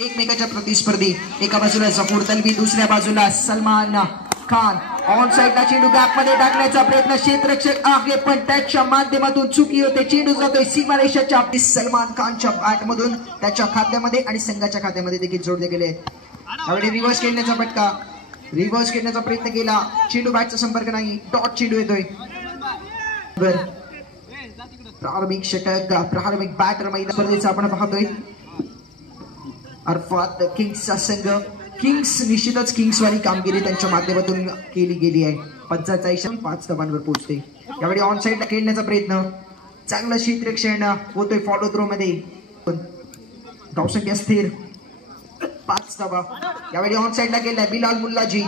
एकमेकाच्या प्रतिस्पर्धी एका बाजूला जफूर तलवी दुसऱ्या बाजूला सलमान खान ऑन साइडला चेंडू गॅप मध्ये टाकण्याचा प्रयत्न क्षेत्ररक्षक आहे पण त्याच्या माध्यमातून चुकी होते चेंडू जातोय सीमारेषेच्या सलमान खानच्या बॅट मधून त्याच्या खात्यामध्ये आणि संघाच्या खात्यामध्ये देखील जोडले गेले त्यावेळी रिव्हर्स खेळण्याचा फटका रिव्हर्स खेळण्याचा प्रयत्न केला चेंडू बॅटचा संपर्क नाही डॉट चेंडू येतोय प्रारंभिक षटक प्रारंभिक बॅटर मैदान स्पर्धेचा आपण पाहतोय अर्थात किंग्सचा संघ किंग्स निश्चितच किंग्स वाली कामगिरी त्यांच्या माध्यमातून केली गेली आहे 45 धावांवर पोहोचते यावेळी ऑन साइडला खेळण्याचा प्रयत्न चांगलं क्षेत्ररक्षण होतोय फॉलो थ्रो मध्ये धावसंख्या स्थिर 5 धावा यावेळी ऑन साइडला गेलाय बिलाल मुल्लाजी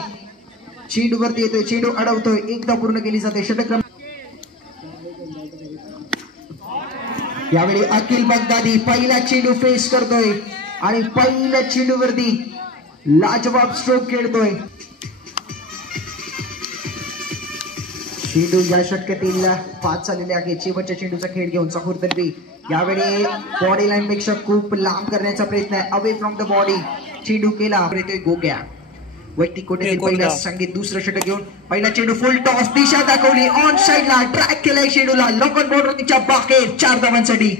चेंडू वरती येतोय चेंडू अडवतोय एकदा पूर्ण केली जाते षटक यावेळी अखिल बगदादी पहिला चेंडू फेस करतोय आणि पहिल्या चेंडूवरती लाजवाब स्ट्रोक खेळतोय चेंडू या षटकातील 5 झालेले आहे शेवटच्या चेंडूचा खेळ घेऊन जफूर तलवी यावेळी बॉडी लाईन पेक्षा खूप लांब करण्याचा प्रयत्न आहे अवे फ्रॉम द बॉडी चेंडू केला गोग्या वैयक्तिक कोट्यातील पहिला संगीत दुसरं षटक घेऊन पहिला चेंडू फुल टॉस दिशा दाखवली ऑन साइडला ट्रॅक केलाय चेंडूला लोकल बॉर्डरच्या बाहेर 4 धावांसाठी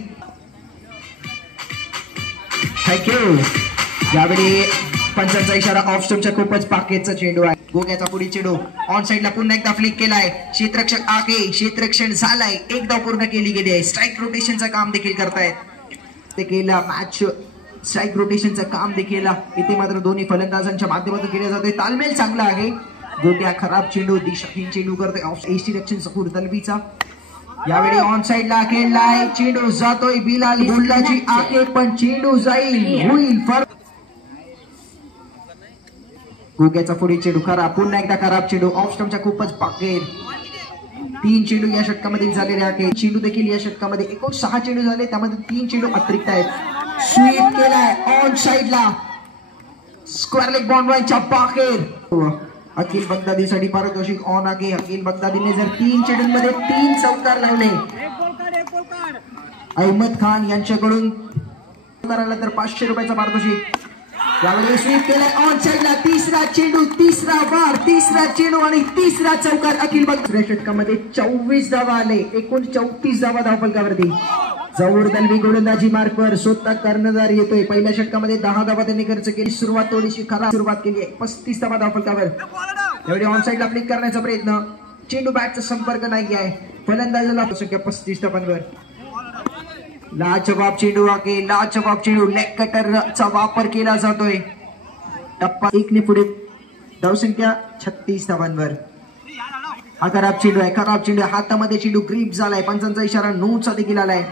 थँक्यू यावेळी पंचांचा इशारा ऑफ स्टंपच्या खूपच पाकेचा चेंडू आहे गोग्याचा पुढील चेंडू ऑन साइडला पुन्हा एकदा फ्लिक केलाय क्षेत्ररक्षक आहे क्षेत्ररक्षण झालाय एकदा पूर्ण केली गेली आहे स्ट्राईक रोटेशनचं काम देखील करतायत ते केलं मॅच स्ट्राईक रोटेशनचं काम देखील इथे मात्र दोन्ही फलंदाजांच्या माध्यमातून केलं जातोय तालमेल चांगला आहे गोट्या खराब चेंडू दिशाहीन चेंडू करतोय ऑफ एसी रक्षण जफूर तलवीचा यावेळी ऑन साइडला खेळलाय चेंडू जातोय बिलाल मुल्लाजी आहे पण चेंडू जाईल होईल फरक गोग्याचा पुढील चेंडू खराब पुन्हा एकदा खराब चेंडू ऑफ स्टंपच्या खूपच बाहेर 3 चेंडू या षटकामध्ये झालेले आहेत चेंडू देखील या षटकामध्ये एकूण 6 चेंडू झाले त्यामध्ये 3 चेंडू अतिरिक्त आहेत स्वीप केलाय ऑन साइडला स्क्वेअर लेग बाउंड्रीच्या बाहेर अखिल बगदादीसाठी पारितोषिक ऑन आहे अखिल बगदादीने जर 3 चेंडूंमध्ये 3 चौकार लावले अहमद खान यांच्याकडून करायला तर 500 रुपयाचा पारितोषिक यावेळी स्वीप केलाय ऑन साइडला तिसरा चेंडू तिसरा वार तिसरा चेंडू आणि तिसरा चौकार अखिल बगदादी षटकामध्ये 24 धावा आले एकूण 34 धावा धावफलकावरती जफूर तलवी गोलंदाजी मार्कवर स्वतः कर्णधार येतोय पहिल्या षटकामध्ये 10 धावा त्यांनी खर्च केली सुरुवात थोडीशी खराब सुरुवात केली आहे 35 धावा धावफलकावर यावेळी ऑन साइडला फ्लिक करण्याचा प्रयत्न चेंडू बॅटचा संपर्क नाही आहे फलंदाजाला संख्या 35 धावांवर लाजवाब चेंडू आहे लाजवाब चेंडू लेग कटरचा वापर केला जातोय टप्पा 1 ने पुढे धावसंख्या 36 धावांवर हा खराब चेंडू आहे खराब चेंडू हातामध्ये चेंडू ग्रीप झालाय पंचांचा इशारा नोचा देखील आलाय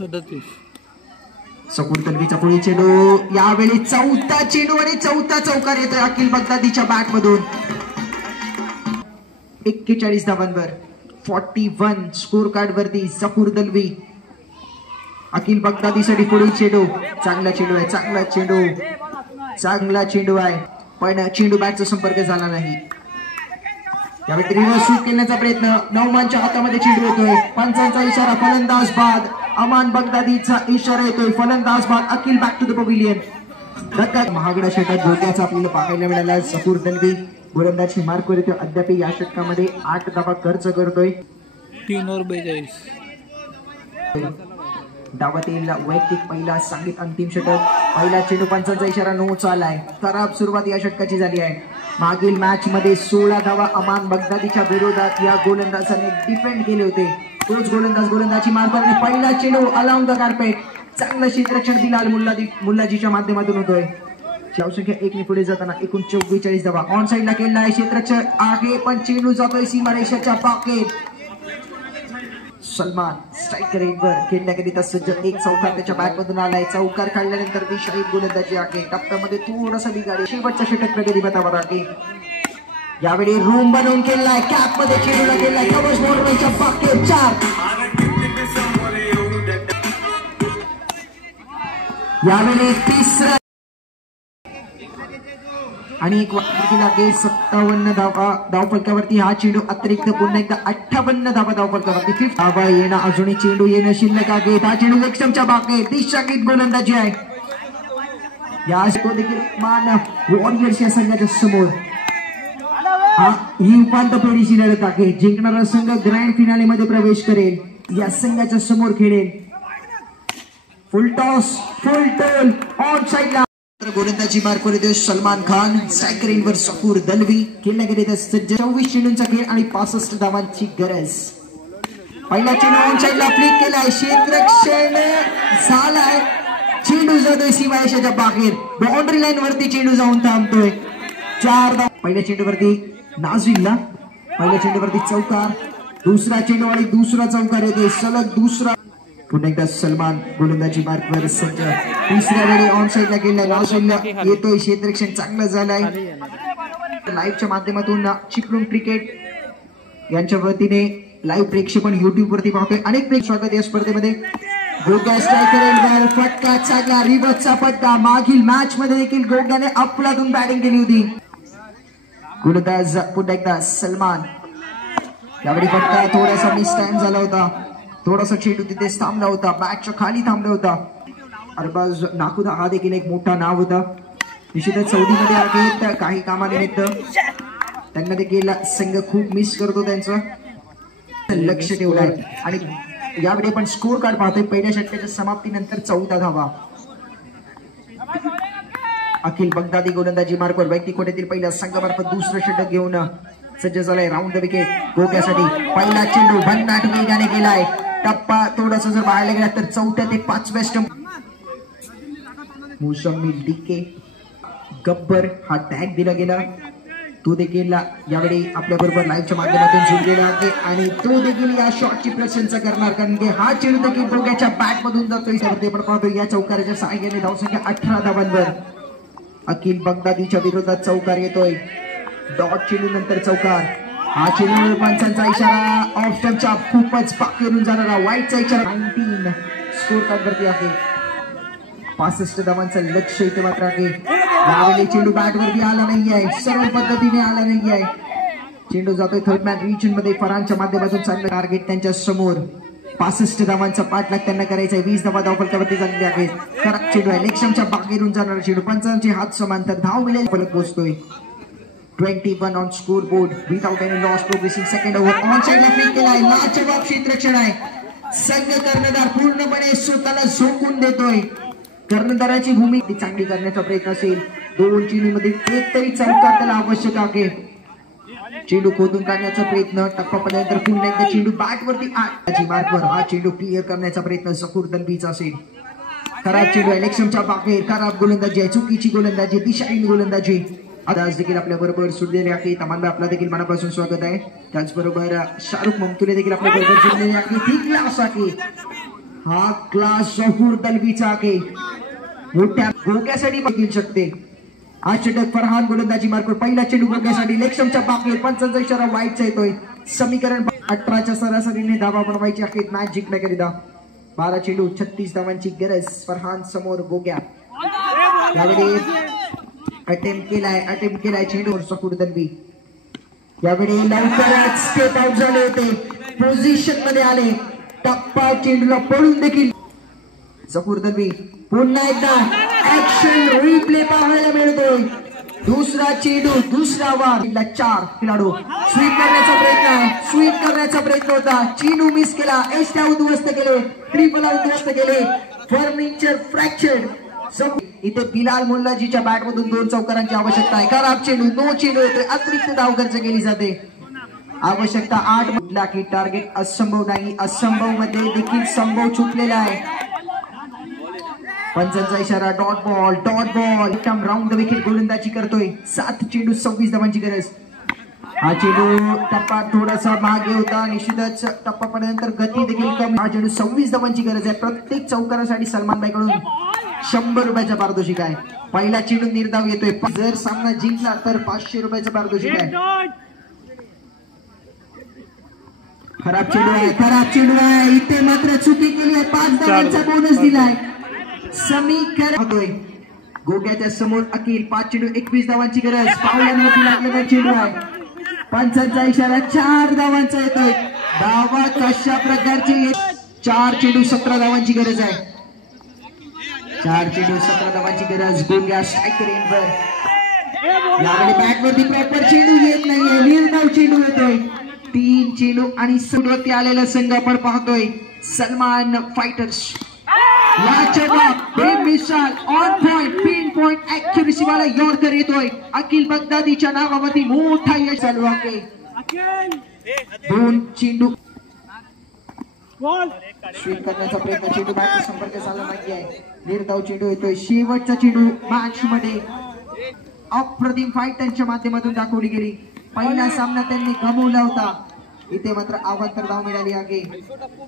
37 जफूर तलवीचा पुढील चेंडू यावेळी चौथा चेंडू आणि चौथा चौकार येतोय अखिल बगदादीच्या बॅट मधून 41 धावांवर 41 स्कोर कार्ड वरती जफूर तलवी अखिल बगदादीसाठी पुढील चेंडू चांगला चेंडू आहे चांगला चेंडू आहे पण चेंडू बॅटचा संपर्क झाला नाही यावेळी रिव्हर्स स्वीप केल्याचा प्रयत्न नौमानच्या हातामध्ये चेंडू येतोय पंचांचा इशारा फलंदाज बाद अमान बगदादीचा इशारा येतोय फलंदाज बाद अखिल बॅक टू द पवेलियन धक्का महागडा षटक गोट्याचा आपल्याला पाहायला मिळाला जफूर तलवी गोलंदाजी मार्कवर येतोय अद्याप या षटकामध्ये 8 धावा खर्च करतोय 3 और 42 डावातील वैयक्तिक पहिला सांगित अंतिम षटक पहिला चेंडू पंचांचा इशारा नो चालाय खराब सुरुवात या षटकाची झाली आहे मागील मॅच मध्ये 16 धावा अमान बगदादीच्या विरोधात या गोलंदाजाने डिफेंड केले होते तोच गोलंदाजी मार्फत पहिला चेंडू अलाउंड द कार्पेट चांगलं क्षेत्ररक्षण बिलाल मुल्लाजीच्या माध्यमातून होतोय धावसंख्या 1 ने पुढे जाताना एकूण 44 धावा ऑन साइडला खेळलाय क्षेत्ररक्षक आहे पण चेंडू जातोय सीमारेषेच्या बाहेर सलमान स्ट्राइकर एंडवर खेळण्याकरिता सज्ज एक चौकार त्याच्या बॅट मधून आलाय चौकार काढल्यानंतर दिशाहीन गोलंदाजी आहे टप्प्यामध्ये थोडासा बिघाड शेवटचा षटक प्रगती पथावर आहे यावेळी रूम बनवून खेळलाय कॅप मध्ये चेंडूला खेळलाय कवच बॉर्डरच्या बाहेर 4 यावेळी तिसरा आणि एक वाटकीला 57 धावा धावफलकावरती हा चेंडू अतिरिक्त पुन्हा एकदा 58 धावा धावफलकावरती 5 धावा येणं अजूनही चेंडू येणं शिल्लक आहे हा चेंडू लेग स्टंपच्या बाहेर दिशाहीन गोलंदाजी आहे या तो देखील मान वॉरियर्स या संघाच्या समोर ही उपांत्य फेरीची लढत आहे. जिंकणारा संघ ग्रँड फिनाले मध्ये प्रवेश करेल. या संघाच्या समोर खेळेल. फुल टॉस फुल टोल ऑन साइडला गोलंदाजी मार्क देतो सलमान खान. स्ट्रायकरवर सकूर दलवी. खेळण्या गेले 24 चेंडूंचा खेळ आणि 65 धावांची गरज. पहिला चेंडू ऑन साइडला फ्लिक केलाय. क्षेत्ररक्षण झालाय. चेंडू जातोय सीमारेषेच्या बाहेर. बाउंड्री लाईन वरती चेंडू जाऊन थांबतोय. 4 धावा. पहिल्या चेंडूवरती नाझिलला. पहिल्या चेंडूवरती चौकार. दुसरा चेंडू आणि दुसरा चौकार येते. सलग दुसरा. पुन्हा एकदा सलमान गोलंदाजी मार्कवर सज्ज. तिसऱ्या वेळी ऑन साइडला गेलाय. नाझिलला येतोय. क्षेत्ररक्षण चांगलं झालंय. लाईव्हच्या माध्यमातून चिपळूण क्रिकेट यांच्या वतीने लाईव्ह प्रेक्षेपण युट्यूब वरती पाहतोय. अनेक स्वागत या स्पर्धेमध्ये. गोग्या स्ट्रायकर फटका चांगला. रिव्हर्सचा फटका. मागील मॅच मध्ये देखील गोग्याने अफलातून बॅटिंग केली होती. गोलंदाज पुन्हा एकदा सलमान. यावेळी फटका थोडासा मिस टाइम झाला होता. थोडासा चेंडू तिथे थांबला होता. बॅटच्या खाली थांबला होता. अरबाज नाकुदा हा देखील एक मोठा नाव होता. निश्चितच सौदीमध्ये आहेत काही कामानिमित्त. त्यांना देखील संघ खूप मिस करतो. त्यांचं लक्ष ठेवलंय. आणि यावेळी आपण स्कोर कार्ड पाहतोय. पहिल्या षटकाच्या समाप्तीनंतर 14 धावा. अखिल बगदादी गोलंदाजी मार्कवर वैयक्तिक कोट्यातील पहिल्या संघामार्फत दुसरं षटक घेऊन सज्ज झालाय. राऊंड द विकेट गोग्यासाठी. पहिला चेंडू भन्नाट वेगाने गेलाय. टप्पा थोडासा जर पाहायला गेला तर 4थ्या ते 5व्या स्टंप. मोसमी डीके गब्बर हा टॅग दिला गेला. तो देखील यावेळी आपल्या बरोबर लाईव्हच्या माध्यमातून जोडलेला आहे आणि तो देखील या शॉटची प्रशंसा करणार. कारण की हा चेंडू देखील गोग्याच्या बॅट मधून जातोय. ते पण पाहतो. या चौकाराच्या सहाय्याने धावसंख्या 18 धावांवर. अखिल बगदादीच्या विरोधात चौकार येतोय. डॉट चेंडू नंतर चौकार. हा चेंडू पंचांचा इशारा. ऑफ स्टंपच्या खूपच पाकेरून जाणारा वाईटचा इशारा. 19 स्कोर कार्ड वरती आहे. 65 धावांचं लक्ष इथे मात्र आहे. यावेळी चेंडू बॅट वरती आला नाहीये. सरळ पद्धतीने आला नाहीये. चेंडू जातोय थर्ड मॅन रिजन मध्ये. फरांच्या माध्यमातून चांगलं टार्गेट त्यांच्या समोर. 65 धावांचा पाठलाग त्यांना करायचा आहे. 20 धावा धावफलकावरती झालेली आहेत. कडक चेंडू आहे. लेक्शमच्या बाहेरून जाणारा चेंडू. पंचांचे हात समांतर. धाव मिळेल फलक पोहोचतोय. 21 on score board without any loss. Progressing second over. On साइडला फ्लिक केलाय. लाजवाब क्षेत्ररक्षण आहे. संघ कर्णधार पूर्णपणे स्वतःला झोकून देतोय. कर्णधाराची भूमिका चांगली करण्याचा प्रयत्न असेल. 2 चेंडूमध्ये एक तरी चौकार त्याला आवश्यक आहे. चेंडू खोदून काढण्याचा प्रयत्न. टप्पा पडल्यानंतर पुन्हा एकदा चेंडू बॅट वरती मार्कवर. हा चेंडू क्लिअर करण्याचा प्रयत्न सकूर दलबीचा असेल. खराब चेंडू इलेक्शनच्या बाहेर. खराब गोलंदाजी आहे. चुकीची गोलंदाजी. दिशाहीन गोलंदाजी. आज देखील आपल्या बरोबर जोडलेले आहे. तमांबा आपला देखील मनापासून स्वागत आहे. त्याचबरोबर शाहरुख ममतुले देखील आपल्या बरोबर जोडलेले आहे. ही क्लास आहे. हा क्लास सकूर दलबीचा आहे. मोठ्या गोग्यासाठी बघू शकते. हा षटक फरहान गोलंदाजी मार्कवर. पहिला चेंडू गोग्यासाठी. लेक्शमच्या बाहेर. पंचांचा इशारा वाईटचा येतोय. समीकरण 18च्या सरासरीने धावा बनवायची आहेत मॅच जिंकण्याकरिता. 12 चेंडू 36 धावांची गरज. फरहान समोर गोग्या. यावेळी अटेम्प्ट केलाय चेंडूवर सकूर दलवी. यावेळी लवकरच स्टेप आउट झाले होते. पोझिशन मध्ये आले. टप्पा चेंडूला पडून देखील सकूर दलवी. पुन्हा एकदा ऍक्शन रिप्ले पाहायला मिळतोय. दुसरा चेंडू. दुसरा वार. 4 खेळाडू. स्वीप करण्याचा प्रयत्न होता. चेंडू मिस केला. एस्ट्या उद्ध्वस्त केले. ट्रिपल उद्ध्वस्त केले. Furniture fractured. इथे बिलाल मुल्लाजीच्या बॅट मधून 2 चौकारांची आवश्यकता आहे. खराब चेंडू. 2 चेंडू येतोय. अतिरिक्त धाव खर्च केली जाते. आवश्यकता 8 म्हटला की टार्गेट असंभव नाही. असंभव मध्ये देखील संभव छुपलेला आहे. पंचांचा इशारा. Dot ball. एकदम राऊंड द विकेट गोलंदाजी करतोय. 7 चेंडू 26 धावांची गरज. हा चेंडू टप्पा थोडासा मागे होता. निश्चितच टप्पा पडल्यानंतर गती देखील कमी. हा चेंडू 26 धावांची गरज आहे. प्रत्येक चौकारासाठी सलमान भाई कडून 100 रुपयाचा पारितोषिक आहे. पहिला चेंडू निर्धाव येतोय. जर सामना जिंकला तर 500 रुपयाचा पारितोषिक आहे. खराब चेंडू आहे. इथे मात्र चुकी केली आहे. 5 धावांचा बोनस दिलाय. समीकरण होतोय. गोग्याच्या समोर अखिल. 5 चेंडू 21 धावांची गरज. पावलांवरती लागलेला चेंडू आहे. पंचांचा इशारा. 4 धावांचा येतोय. धावा कशा प्रकारची. 4 चेंडू 17 धावांची गरज आहे. 4 चेंडू 17 धावांची गरज. गुडघ्या स्ट्राईक रेंजवर. यावेळी बॅटवरती प्रॉपर चेंडू येत नाहीये. निर्धाव चेंडू येतोय. 3 चेंडू आणि सुरुवाती आलेला संघ आपण पाहतोय सलमान फायटर्स. या चेंडूत बेमिसाल ऑन पॉइंट पिन पॉइंट ऍक्युरेसी वाला यॉर्कर येतोय. अखिल बगदादीच्या नावावरती मोठा यश चालू आहे. 2 चेंडू स्वीप करण्याचा प्रयत्न. चेंडू बॅटचा संपर्क झाला नाहीये. निर्धाव चेंडू येतोय. शेवटचा चेंडू मॅच मध्ये अप्रतिम फाईट त्यांच्या माध्यमातून दाखवली गेली. पहिला सामना त्यांनी गमावला होता. इथे मात्र आव्हान धाव मिळाली आहे.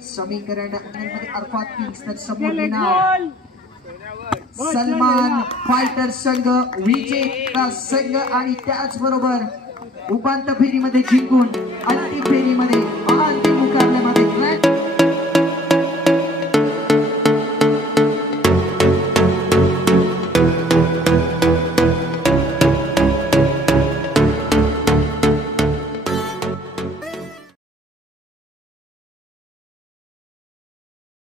समीकरण अर्थात किंग्स तर समोर येणार सलमान फायटर संघ विजेता संघ आणि त्याचबरोबर उपांत्य फेरीमध्ये जिंकून अंतिम फेरीमध्ये अंतिम मुकाबल्यामध्ये